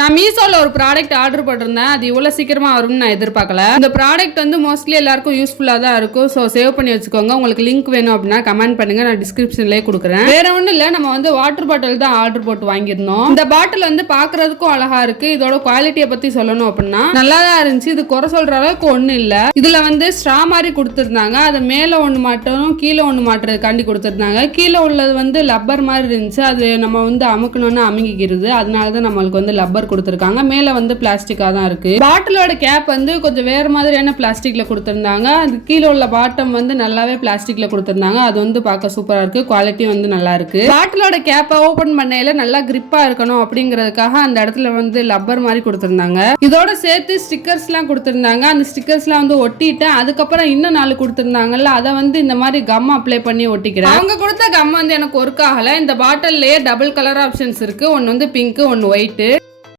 நான் மீஷோல ஒரு product order பண்ணிருந்தேன். அது இவ்வளவு சீக்கிரமா வரும்னு நான் எதிர்பார்க்கல. இந்த ப்ராடக்ட் வந்து மோஸ்ட்லி எல்லாருக்கும் யூஸ்ஃபுல்லா தான் இருக்கும். ஸோ சேவ் பண்ணி வச்சுக்கோங்க. உங்களுக்கு லிங்க் வேணும் அப்படின்னா கமெண்ட் பண்ணுங்க, நான் டிஸ்கிரிப்ஷன்லேயே கொடுக்குறேன். வேற ஒன்றும் இல்லை, நம்ம வந்து வாட்டர் பாட்டில் தான் ஆர்டர் போட்டு வாங்கியிருந்தோம். இந்த பாட்டில் வந்து பார்க்கறதுக்கும் அழகா இருக்கு. இதோட குவாலிட்டியை பத்தி சொல்லணும் அப்படின்னா நல்லா தான் இருந்துச்சு. இது குறை சொல்ற அளவுக்கு ஒன்றும் இல்லை. இதுல வந்து ஸ்ட்ரா மாதிரி கொடுத்துருந்தாங்க. அது மேலே ஒன்று மாட்டணும், கீழே ஒன்று மாட்டுறதுக்காண்டி கொடுத்துருந்தாங்க. கீழே உள்ளது வந்து லப்பர் மாதிரி இருந்துச்சு. அது நம்ம வந்து அமுக்கணும்னு அமுங்கிக்கிறது. அதனால தான் நம்மளுக்கு வந்து லப்பர் கொடுத்திருக்காங்க. மேல வந்து பிளாஸ்டிக்கா தான் இருக்கு. பாட்டிலோட கேப் வந்து கொஞ்சம் வேற மாதிரியான பிளாஸ்டிக்ல கொடுத்திருந்தாங்க. அது கீழே உள்ள பாட்டம் வந்து நல்லாவே பிளாஸ்டிக்ல கொடுத்திருந்தாங்க. அது வந்து பார்க்க சூப்பரா இருக்கு. குவாலிட்டி வந்து நல்லா இருக்கு. பாட்டிலோட கேப்பை ஓபன் பண்ணையில நல்லா கிரிப்பா இருக்கணும் அப்படிங்கிறதுக்காக அந்த இடத்துல வந்து லப்பர் மாதிரி கொடுத்திருந்தாங்க. இதோட சேர்த்து ஸ்டிக்கர்ஸ் எல்லாம் கொடுத்திருந்தாங்க. அந்த ஸ்டிக்கர்ஸ் எல்லாம் வந்து ஒட்டிட்டு அதுக்கப்புறம் இன்னும் 4 கொடுத்திருந்தாங்கல்ல, அதை வந்து இந்த மாதிரி கம் அப்ளை பண்ணி ஒட்டிக்கிறேன். அவங்க கொடுத்த கம் வந்து எனக்கு ஒர்க் ஆகல. இந்த பாட்டில்லையே டபுள் கலர் ஆப்ஷன்ஸ் இருக்கு. ஒன்னு வந்து பிங்க், ஒன்னு ஒயிட்.